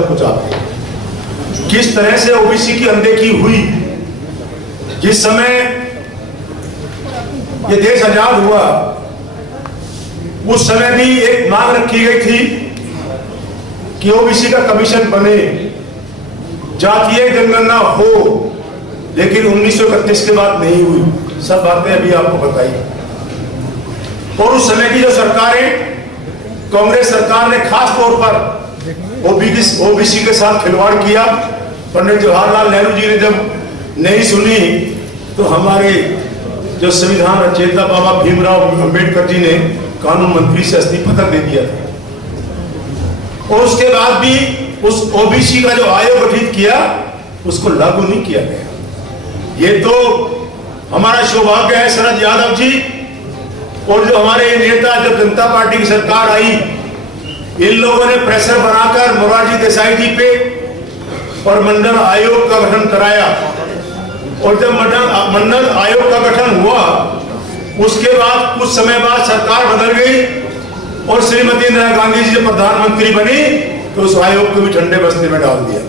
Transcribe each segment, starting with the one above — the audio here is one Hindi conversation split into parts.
सब कुछ आपको। किस तरह से ओबीसी की अनदेखी हुई। जिस समय ये देश आजाद हुआ उस समय भी एक मांग रखी गई थी कि ओबीसी का कमीशन बने, जातीय जनगणना हो, लेकिन 1931 के बाद नहीं हुई। सब बातें अभी आपको बताई। और उस समय की जो सरकारें, कांग्रेस सरकार ने खास तौर पर ओबीसी के साथ खिलवाड़ किया। पंडित जवाहरलाल नेहरू जी ने जब नहीं सुनी तो हमारे जो संविधान रचयिता बाबा भीमराव अंबेडकर जी ने कानून मंत्री से इस्तीफा तक दे दिया था। और उसके बाद भी उस ओबीसी का जो आयोग गठित किया उसको लागू नहीं किया गया। ये तो हमारा सौभाग्य है शरद यादव जी और जो हमारे नेता, जब जनता पार्टी की सरकार आई, इन लोगों ने प्रेशर बनाकर मोरारजी देसाई जी पे और मंडल आयोग का गठन कराया। और जब मंडल आयोग का गठन हुआ उसके बाद कुछ समय बाद सरकार बदल गई और श्रीमती इंदिरा गांधी जी जब प्रधानमंत्री बनी तो उस आयोग को भी ठंडे बस्ते में डाल दिया।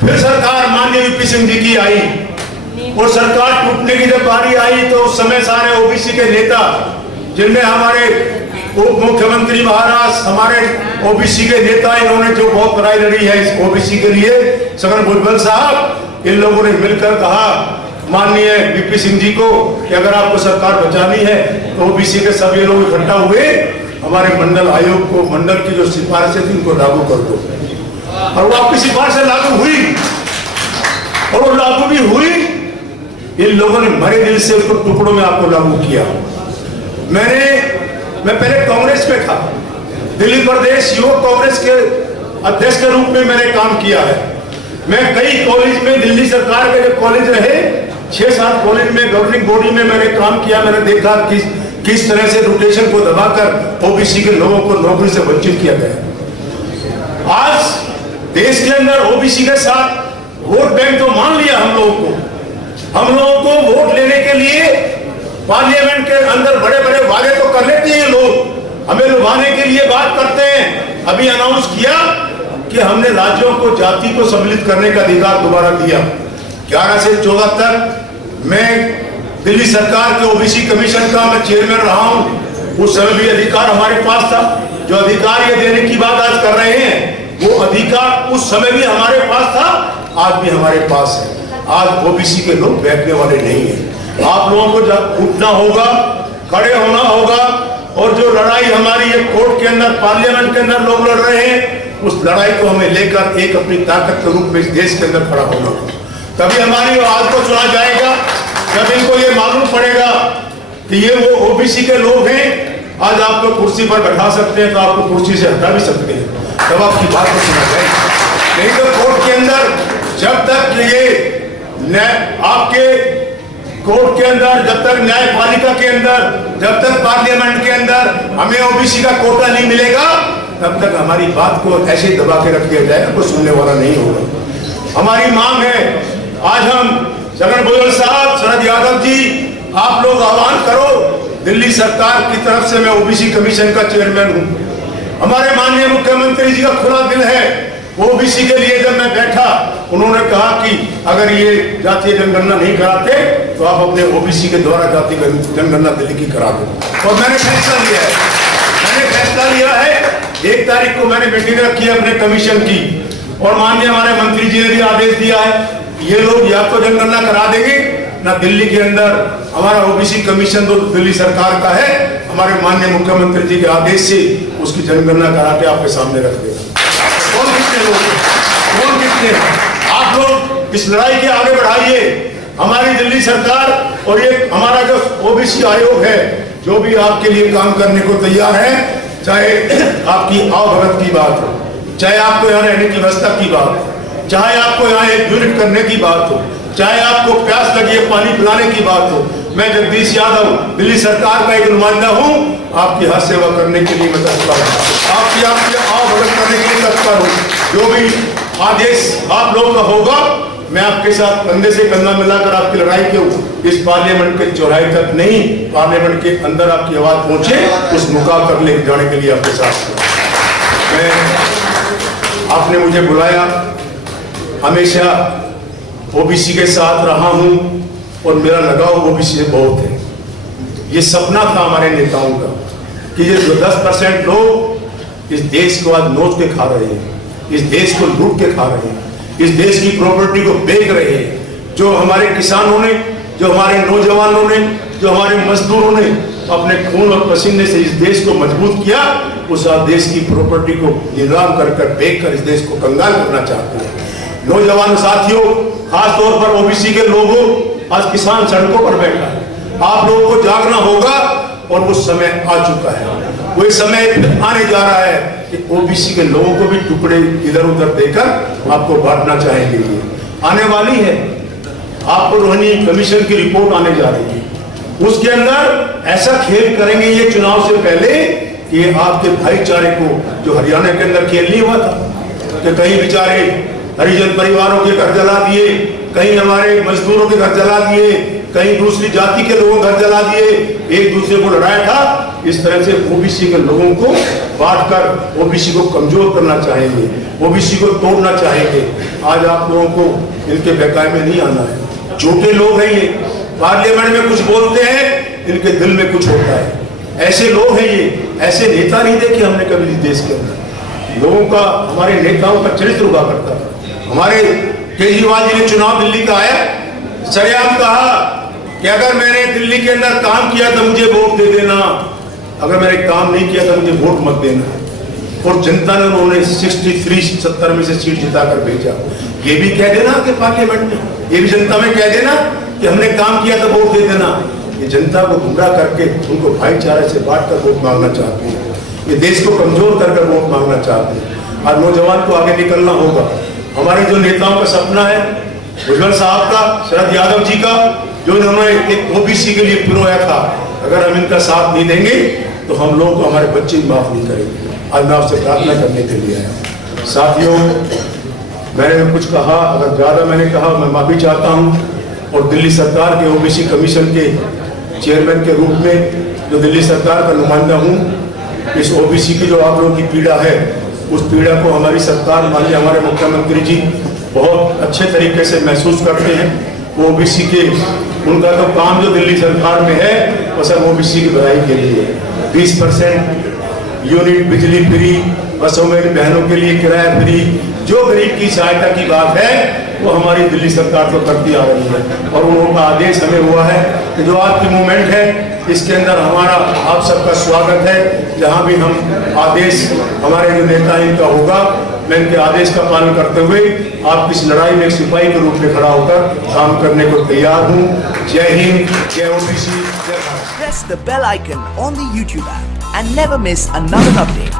फिर सरकार माननीय वीपी सिंह जी की आई और सरकार टूटने की जब बारी आई तो उस समय सारे ओबीसी के नेता, जिनमें हमारे उप मुख्यमंत्री महाराज, हमारे ओबीसी के नेता, इन्होंने जो बहुत लड़ाई लड़ी है इस ओबीसी के लिए, छगन भुजबल साहब, इन लोगों ने मिलकर कहा माननीय वीपी सिंह जी को कि अगर आपको सरकार बचानी है तो ओबीसी के सभी लोग इकट्ठा हुए हमारे मंडल आयोग को, मंडल की जो सिफारिशें थी उनको लागू कर दो। और वो आपकी सिफारिशें लागू हुई और वो लागू भी हुई। इन लोगों ने मरे दिल से उसको टुकड़ों में आपको लागू किया। मैं पहले कांग्रेस में था, दिल्ली प्रदेश युवक कांग्रेस के अध्यक्ष के रूप में मैंने काम किया है। मैं कई कॉलेज में, दिल्ली सरकार के जो कॉलेज रहे 6-7 कॉलेज में, गवर्निंग बॉडी में मैंने काम किया। मैंने देखा किस तरह से रोटेशन को दबाकर ओबीसी के लोगों को नौकरी से वंचित किया गया। आज देश के अंदर ओबीसी के साथ वोट बैंक तो मान लिया हम लोगों को वोट लेने के लिए पार्लियामेंट के अंदर बड़े बड़े वादे तो कर लेते हैं लोग, हमें लुभाने के लिए बात करते हैं। अभी अनाउंस किया कि हमने राज्यों को जाति को सम्मिलित करने का अधिकार दोबारा दिया। 11 से 14 तक मैं दिल्ली सरकार के ओबीसी कमीशन का मैं चेयरमैन रहा हूं। उस समय भी अधिकार हमारे पास था। जो अधिकार ये देने की बात आज कर रहे हैं वो अधिकार उस समय भी हमारे पास था, आज भी हमारे पास है। आज ओबीसी के लोग बैठने वाले नहीं हैं। आप लोगों को उठना होगा, खड़े होना होगा और जो लड़ाई हमारी ये कोर्ट के अंदर, पार्लियामेंट के अंदर लोग लड़ रहे हैं, उस लड़ाई को हमें लेकर एक अपनी ताकत के रूप में इस देश के अंदर खड़ा होना होगा। तभी हमारी आवाज को सुना जाएगा। जब इनको ये मालूम पड़ेगा कि ये वो ओबीसी के लोग हैं, आज आपको कुर्सी पर बैठा सकते हैं तो आपको कुर्सी से हटा भी सकते हैं, तब आपकी बात को सुना जाएगा। नहीं तो कोर्ट के अंदर जब तक ये आपके कोर्ट के अंदर, जब तक न्यायपालिका के अंदर, जब तक पार्लियामेंट के अंदर हमें ओबीसी का कोटा नहीं मिलेगा, तब तक हमारी बात को ऐसे दबा के रख दिया जाएगा, कोई सुनने वाला नहीं होगा। हमारी मांग है, आज हम छगन भुजबल साहब, शरद यादव जी, आप लोग आह्वान करो। दिल्ली सरकार की तरफ से मैं ओबीसी कमीशन का चेयरमैन हूं। हमारे माननीय मुख्यमंत्री जी का खुला दिल है। ओबीसी के लिए जब मैं बैठा, उन्होंने कहा कि अगर ये जातीय जनगणना नहीं कराते तो आप अपने ओबीसी के द्वारा जातीय जनगणना दिल्ली की करा दो। और मैंने फैसला लिया है 1 तारीख को मैंने मीटिंग रखी है अपने कमीशन की और माननीय हमारे मंत्री जी ने भी आदेश दिया है ये लोग या तो जनगणना करा देंगे ना दिल्ली के अंदर। हमारा ओबीसी कमीशन तो दिल्ली सरकार का है, हमारे माननीय मुख्यमंत्री जी के आदेश से उसकी जनगणना करा के आपके सामने रख देगा। कौन कितने आप लोग इस लड़ाई के आगे बढ़ाइए। हमारी दिल्ली सरकार और ये हमारा जो ओबीसी आयोग है जो भी आपके लिए काम करने को तैयार है, चाहे आपकी आवभगत की बात हो, चाहे आपको यहाँ रहने की व्यवस्था की बात हो, चाहे आपको यहाँ एक यूनिट करने की बात हो, चाहे आपको प्यास लगी है पानी पिलाने की बात हो। मैं जगदीश यादव दिल्ली सरकार का एक नुमाइंदा हूँ, आपकी हर सेवा करने के लिए मैं तत्पर हूँ, आपकी आवभगत करने के लिए तत्पर हूँ। जो भी आदेश आप लोगों का होगा मैं आपके साथ कंधे से कंधा मिलाकर आपकी लड़ाई के इस पार्लियामेंट के चौराहे तक नहीं, पार्लियामेंट के अंदर आपकी आवाज पहुंचे उस मुकाम तक ले जाने के लिए आपके साथ मैं आपने मुझे बुलाया, हमेशा ओबीसी के साथ रहा हूं और मेरा लगाव ओबीसी से बहुत है। ये सपना था हमारे नेताओं का कि ये जो 10% लोग इस देश को आज नोच के खा रहे हैं, इस देश को लूट के खा रहे हैं, इस देश की प्रॉपर्टी को बेच रहे हैं, जो हमारे किसानों ने, जो हमारे नौजवानों ने, जो हमारे मजदूरों ने अपने खून और पसीने से इस देश को मजबूत किया, उस देश की प्रॉपर्टी को नीलाम कर बेच कर इस देश को कंगाल करना चाहते हैं। नौजवान साथियों, खास तौर पर ओबीसी के लोगों, आज किसान सड़कों पर बैठा है। आप लोगों को जागना होगा और वो समय आ चुका है। वो समय फिर आने जा रहा है कि ओबीसी के लोगों को भी टुकड़े इधर उधर देकर आपको बांटना चाहेंगे। ये आने वाली है, आपको रोहिणी कमीशन की रिपोर्ट आने जा रही है। उसके अंदर ऐसा खेल करेंगे ये चुनाव से पहले कि ये आपके भाईचारे को, जो हरियाणा के अंदर खेल नहीं हुआ था कि कहीं बेचारे हरिजन परिवारों के घर जला दिए, कहीं हमारे मजदूरों के घर जला दिए, कहीं दूसरी जाति के लोगों घर जला दिए, एक दूसरे को लड़ाया था। इस तरह से ओबीसी के लोगों को बांटकर ओबीसी को कमजोर करना चाहेंगे, ओबीसी को तोड़ना चाहेंगे। आज आप लोगों को इनके बहकावे में नहीं आना है। झूठे लोग हैं ये, पार्लियामेंट में कुछ बोलते हैं, इनके दिल में कुछ होता है। ऐसे लोग हैं ये, ऐसे नेता नहीं देखे हमने कभी इस देश के अंदर। लोगों का, हमारे नेताओं का चरित्र हुआ करता था। हमारे केजरीवाल जी ने चुनाव दिल्ली का आया, सरेआम कहा कि अगर मैंने दिल्ली के अंदर काम किया तो मुझे वोट दे देना, अगर मैंने काम नहीं किया तो मुझे वोट मत देना। और जनता ने उन्होंने 63-70 में से सीट जिताकर भेजा। ये भी कह देना कि पार्लियामेंट में, ये भी जनता में कह देना कि हमने काम किया तो वोट दे देना। ये जनता को गुमराह करके उनको भाईचारे से बांटकर वोट मांगना चाहते हैं, ये देश को कमजोर कर वोट मांगना चाहते हैं। आज नौजवान को आगे निकलना होगा। हमारे जो नेताओं का सपना है, भुजबल साहब का, शरद यादव जी का, जो इन्होंने एक ओबीसी के लिए पिरोया था, अगर हम इनका साथ नहीं देंगे तो हम लोग, हमारे बच्चे माफ नहीं करेंगे। आज मैं आपसे प्रार्थना करने के लिए आया। साथियों, मैंने कुछ कहा, अगर ज्यादा मैंने कहा मैं माफी चाहता हूं। और दिल्ली सरकार के ओबीसी कमीशन के चेयरमैन के रूप में, जो दिल्ली सरकार का नुमाइंदा हूं, इस ओबीसी की जो आप लोगों की पीड़ा है, उस पीड़ा को हमारी सरकार, माननीय हमारे मुख्यमंत्री जी बहुत अच्छे तरीके से महसूस करते हैं। ओबीसी के, उनका तो काम जो दिल्ली सरकार में है वो सब ओबीसी की भलाई के लिए है। 20% यूनिट बिजली फ्री, बसों में बहनों के लिए किराया फ्री, जो गरीब की सहायता की बात है वो हमारी दिल्ली सरकार तो करती आ रही है। और उनका आदेश हमें हुआ है कि जो आपकी मूवमेंट है, इसके अंदर हमारा, आप सबका स्वागत है। जहां भी हम आदेश, हमारे जो नेता इनका होगा, मैं इनके आदेश का पालन करते हुए आपकी इस लड़ाई में एक सिपाही के रूप में खड़ा होकर काम करने को तैयार हूं। जय हिंद, जय ओबीसी, जय Bharat. Press the bell icon on the YouTube app and never miss another update.